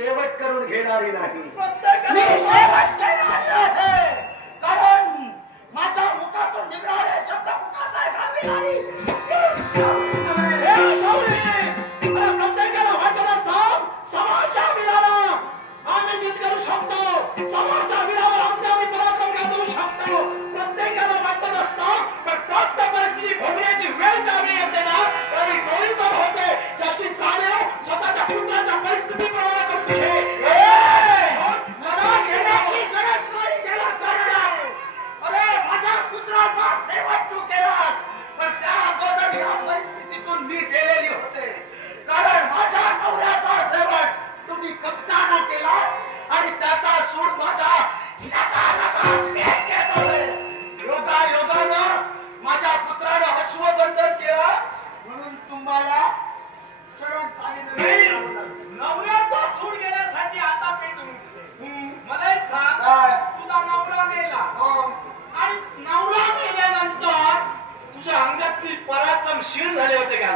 शेवट करून घेणारी नाही. समोरच्या वीरावर आमचा आम्ही पराक्रम गाजवू शकतो. प्रत्येकाला वाटत असतं पण प्राप्त परिस्थिती भोगण्याची वेळ ज्यावेळी येते ना त्यावेळी कळीचं होते. त्याची जाणीव स्वतःच्या पुत्राच्या परिस्थितीप्रमाणे करून घे. मला घेण्याची गरज नाही गेला करणार. अरे माझ्या पुत्राचा सेवक तू केलास पण त्या अगोदर या परिस्थितीतून मी गेलेली होते. कारण माझ्या नवऱ्याचा सेवक तुम्ही कप्ताना केला आणि त्याचा सूड माझा योगायोगानं माझ्या पुत्रानं अश्वबंधन केलं म्हणून तुम्हाला नवऱ्याचा सूड घेण्यासाठी आता पेटून मला एक सांग, तुझा नवरा मेला आणि नवरा मेल्यानंतर तुझ्या अंगातली पराक्रम शीळ झाले होते का?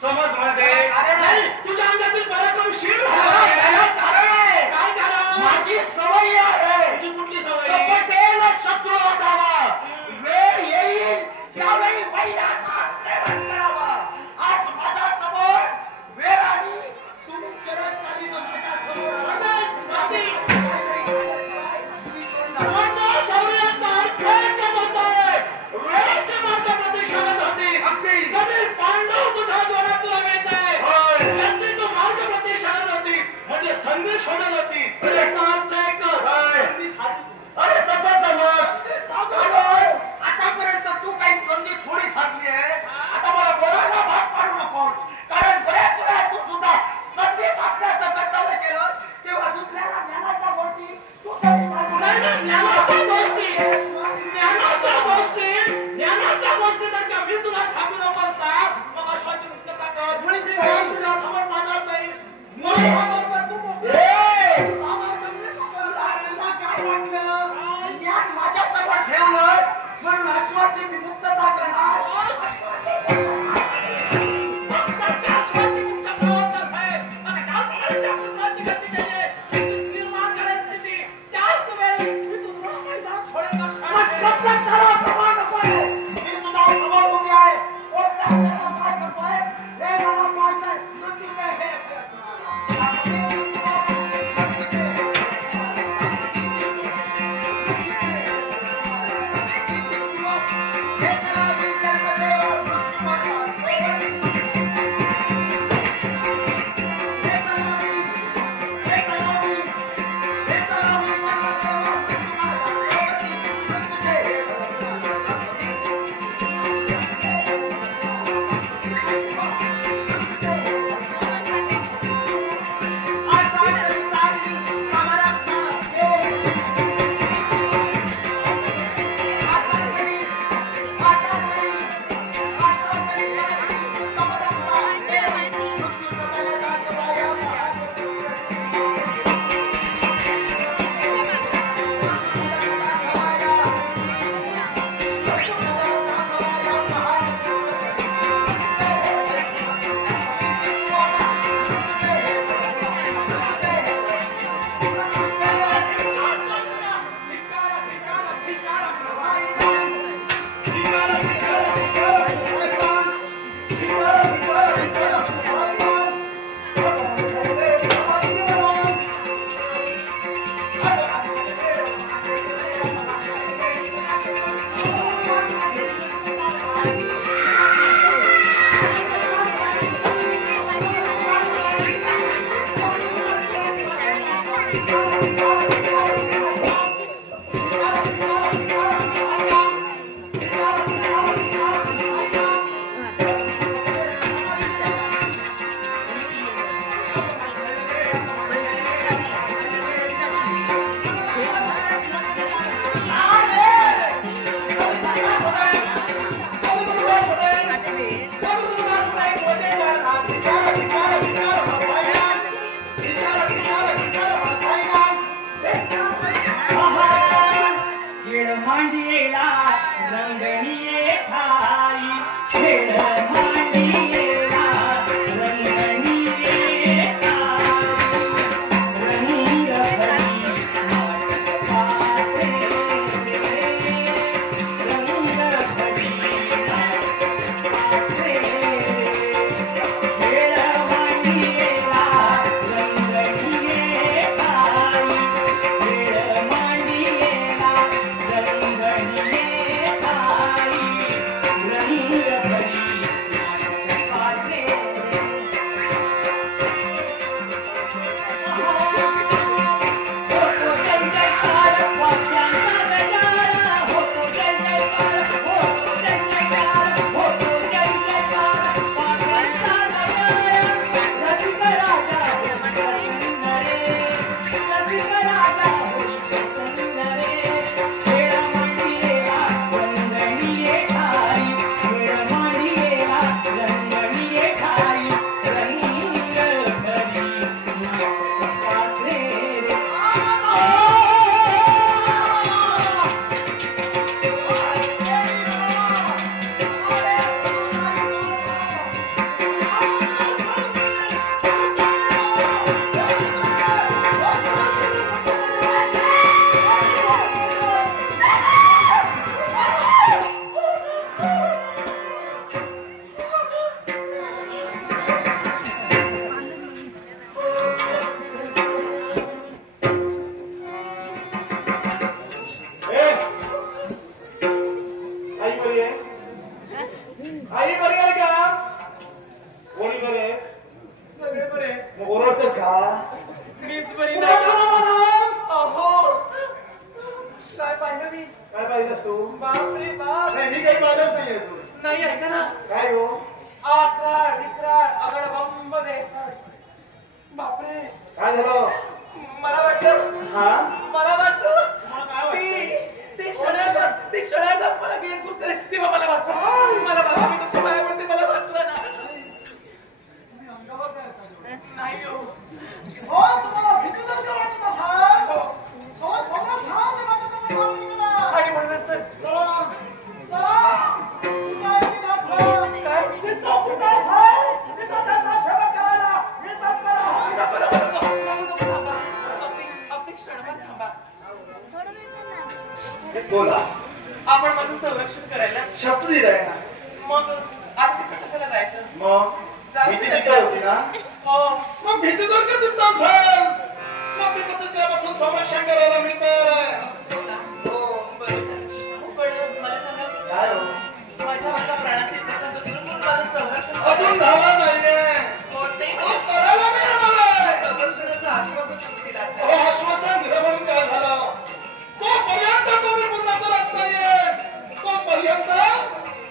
समज मध्ये नाही तुझ्या अंगातील पराक्रम शीळ झाला. कारण आहे काय कारण? माझी सवय आहे. तुझी कुठली सवय? कपटेल शत्रू होतावा. वेळ येईल त्यावेळी बैलाचा सेवन करावा. आज माझ्या समोर वेळ आली तुम्ही चरण चालीनं माझ्या समोर शौर्याचा अर्थ एकच होतोय. वेळेच्या मार्गामध्ये शरद होती. कधी पांडव तुझ्या द्वारातून येते त्यांची तू मार्गामध्ये शरद होती म्हणजे संदेश होणार होती. अरे तसं समज आतापर्यंत तू काही संधी थोडी साधली आहे. आता मला बोलायला भाग पाडू नकोस. कारण बऱ्याच वेळा तू सुद्धा संधी साधण्याचं कर्तव्य केलं तेव्हा दुसऱ्याला ज्ञानाच्या गोष्टी तू ज्ञानाच्या गोष्टी तर का मी तुला सांगू नकोस ना. मग अश्वाची मुक्तता कर. तुला समज मानत नाही. माझ्यासमोर ठेवलं म्हणून अश्वाची विमुक्तता करणार. बोला. आपण माझं संरक्षण करायला शब्द दिलाय ना. मग आता तिथे कशाला जायचं? मग भीती तिथे होती ना. हो. मग भीती जर का तिथं असेल मग तिथं तुझ्यापासून संरक्षण करायला मिळतं. मला सांगा काय हो माझ्या प्राणाची संरक्षण अजून झाला नाहीये. करायला नाही संरक्षणाचं आश्वासन तुम्ही दिलं. आश्वासन दिलं म्हणून काय झालं? तोपर्यंत तुम्ही पुन्हा करत नाहीये. तोपर्यंत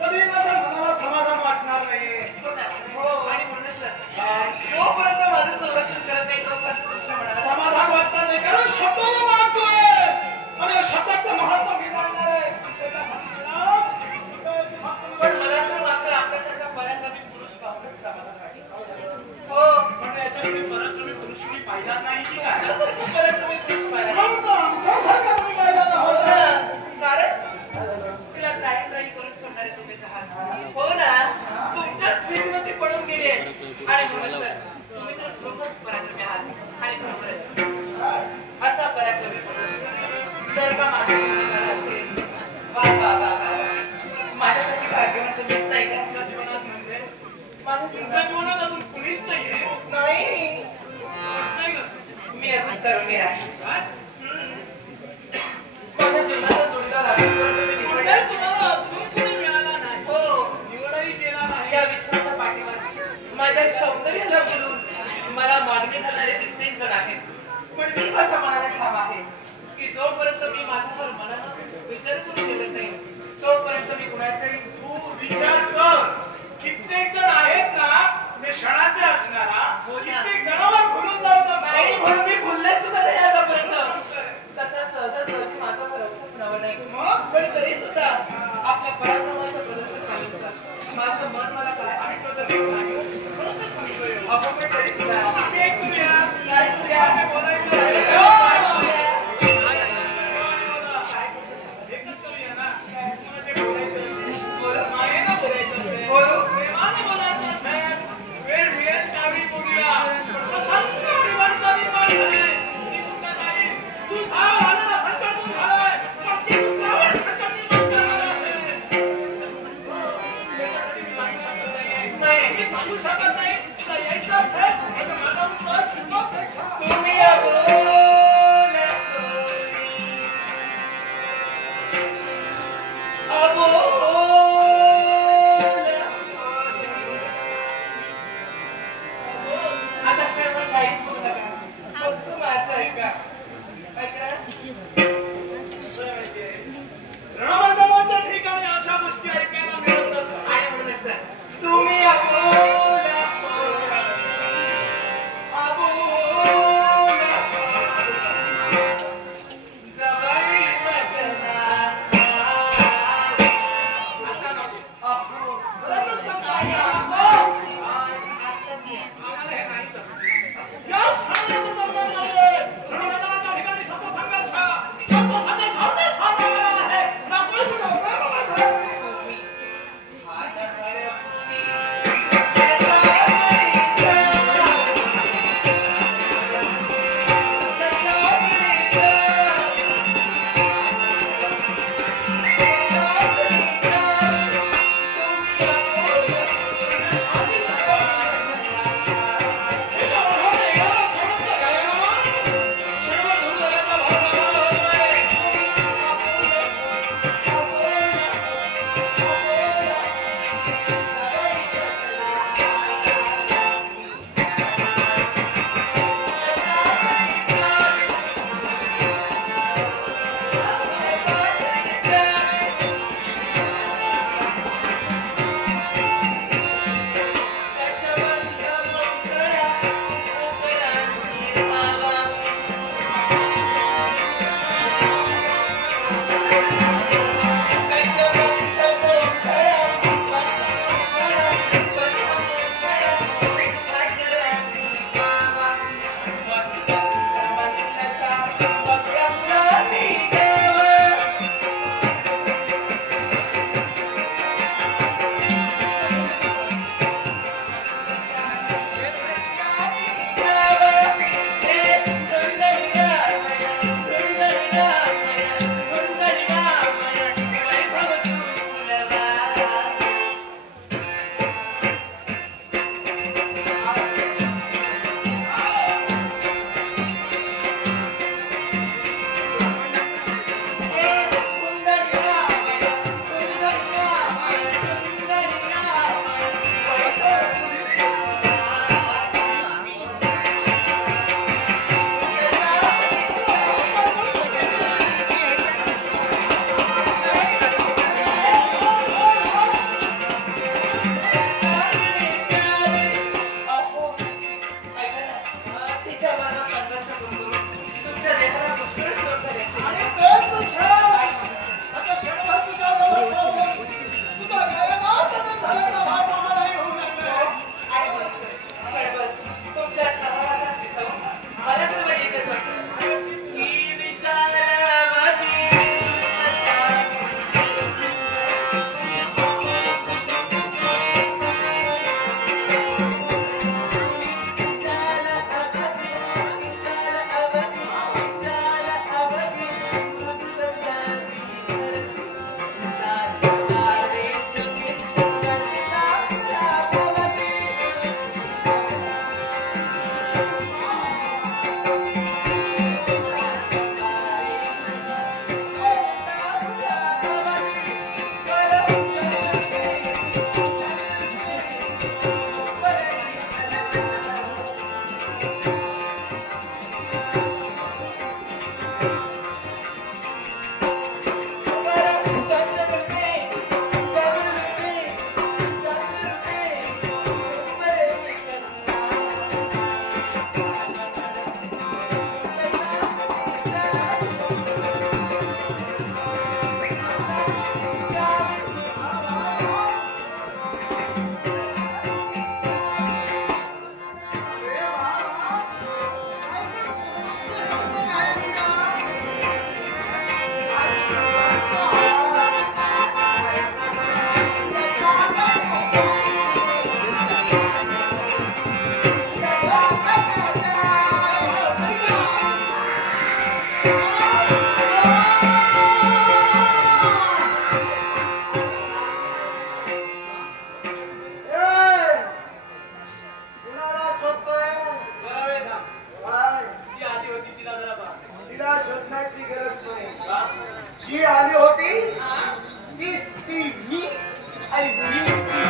कधी माझ्या मनाला समाधान वाटणार नाहीये. आणि म्हणूनच जोपर्यंत माझं संरक्षण करत नाही तोपर्यंत तुमच्या मनाला समाधान वाटणार नाही. कारण शब्दाला मानतोय आणि शब्दाचं महत्व घेणार आहे. पण मला तर मात्र आपल्यासारखा पराक्रमी पुरुष पाहून समाधान वाटतं. हो पण याच्याकडे पराक्रमी पुरुष मी पाहिला नाही की काय? तुझ्यासारखा पराक्रमी पुरुष पाहिला आमच्यासारखा तुम्ही पाहिला नव्हता. कारण तिला त्राही करून सोडणारे तुम्ही आहात. हो ना तुमच्याच भीतीनं ती पडून गेली आणि म्हणून सर तुम्ही तर खरोखरच पराक्रमी आहात आणि खरोखरच असा पराक्रमी पुरुष जर का माझ्या असेल वा वा वा वा माझ्यासाठी भाग्यवान तुम्हीच नाही का? तुमच्या जीवनात म्हणजे माझ्या तुमच्या जीवनात अजून कुणीच नाहीये. नाही नाही कसं? मी अजून तरुणी आहे. काय? माझ्या जीवनाचा जोडीदार आहे परंतु मी पुढे निवडला तुम्हाला अजून कुणी मिळाला नाही. हो निवडही केला नाही. या विश्वाच्या पाठीवर माझ्या सौंदर्याला बोलून मला मागणी घालणारे कित्येक जण आहेत. पण मी माझ्या मनाला ठाम आहे की जोपर्यंत मी माझ्यावर मनानं विचार करून गेलं नाही तोपर्यंत मी कुणाच्याही तू विचार कर. कित्येक जण आहेत ना ते क्षणाचे असणारा. कित्येक जणांवर भुलून जाऊ नाही नका. म्हणून मी भुलले सुद्धा नाही आतापर्यंत. तसा सहजासहजी माझा भरवसा कुणावर नाही. पण तरी सुद्धा आपल्या पराक्रमाचं प्रदर्शन करायचं माझं मन मला काय ऐकलं तर म्हणून तर सांगतोय. आपण पण तरी सुद्धा एक करूया. काय करूया? काय बोलायचं आहे? काय करूया? एकच करूया ना. तुम्हाला जे बोलायचं असेल, बोलू? मायेनं बोलायचं असेल, बोलू? प्रेमानं बोलायचं असेल, वेळ मिळेल त्यावेळी बोलू तिला शोधण्याची गरज नाही. जी आली होती ती मी आणि मी